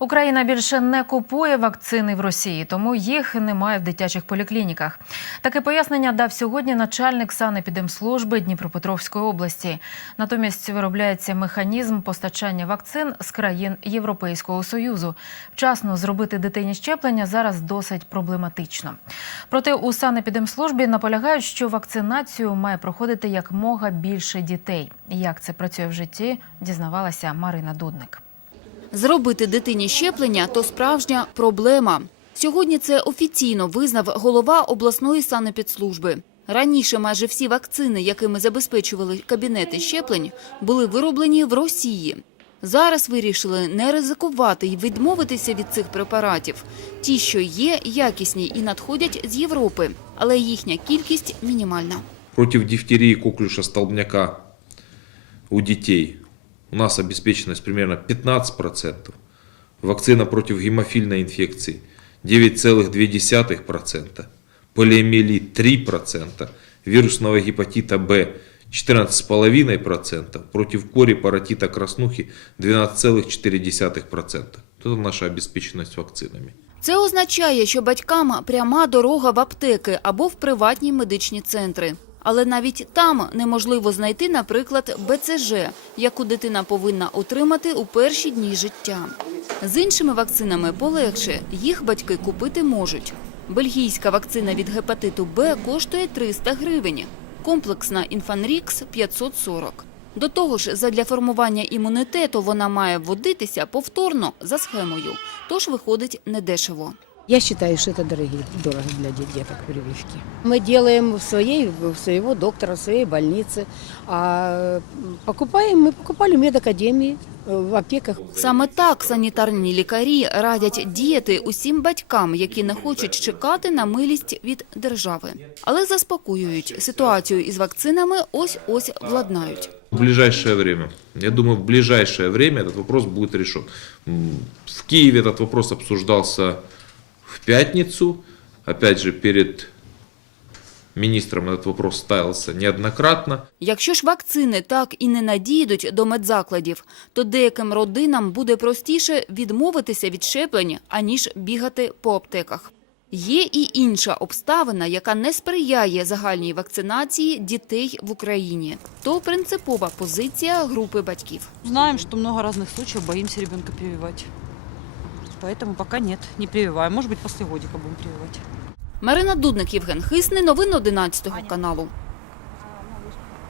Україна більше не купує вакцини в Росії, тому їх немає в дитячих поліклініках. Таке пояснення дав сьогодні начальник санепідемслужби Дніпропетровської області. Натомість виробляється механізм постачання вакцин з країн Європейського союзу. Вчасно зробити дитині щеплення зараз досить проблематично. Проте у санепідемслужбі наполягають, що вакцинацію має проходити якмога більше дітей. Як це працює в житті, дізнавалася Марина Дудник. Зробити дитині щеплення – то справжня проблема. Сьогодні це офіційно визнав голова обласної санепідслужби. Раніше майже всі вакцини, якими забезпечували кабінети щеплень, були вироблені в Росії. Зараз вирішили не ризикувати і відмовитися від цих препаратів. Ті, що є, якісні і надходять з Європи, але їхня кількість мінімальна. Против дифтерии, коклюша, столбняка у детей у нас обеспеченность примерно 15%. Вакцина против гемофильной инфекции 9,2%. Полиомиелит 3%. Вирусного гепатита Б 14,5%. Против кори, паротита, краснухи 12,4%. Это наша обеспеченность вакцинами. Це означає, що батькам пряма дорога в аптеки або в приватні медичні центри. Але навіть там неможливо знайти, наприклад, БЦЖ, яку дитина повинна отримати у перші дні життя. З іншими вакцинами полегше, їх батьки купити можуть. Бельгійська вакцина від гепатиту Б коштує 300 гривень, комплексна Інфанрікс – 540. До того ж, задля формування імунітету вона має вводитися повторно за схемою, тож виходить недешево. Я считаю, что это дорогие, дорого для де- деток прививки. Мы делаем в своей, в своего доктора, в своей больнице. А покупаем, мы покупали в медакадемии, э, в аптеках. Саме так санітарні лікарі радять діяти усім батькам, які не хочуть чекати на милість від держави. Але заспокоюють, ситуацію із вакцинами ось-ось владнають. В ближайшее время, я думаю, в ближайшее время этот вопрос будет решен. М, В Киеве этот вопрос обсуждался в пятницу. Опять же, перед министром этот вопрос ставился неоднократно. Якщо ж вакцини так і не надійдуть до медзакладів, то деяким родинам буде простіше відмовитися від щеплень, аніж бігати по аптеках. Є і інша обставина, яка не сприяє загальній вакцинації дітей в Україні. То принципова позиція групи батьків. Знаем, что много разных случаев, боимся ребенка прививать. Поэтому пока нет, не прививаем. Может быть, после годика будем прививать. Марина Дудник, Євген Хисний. Новини 11 каналу.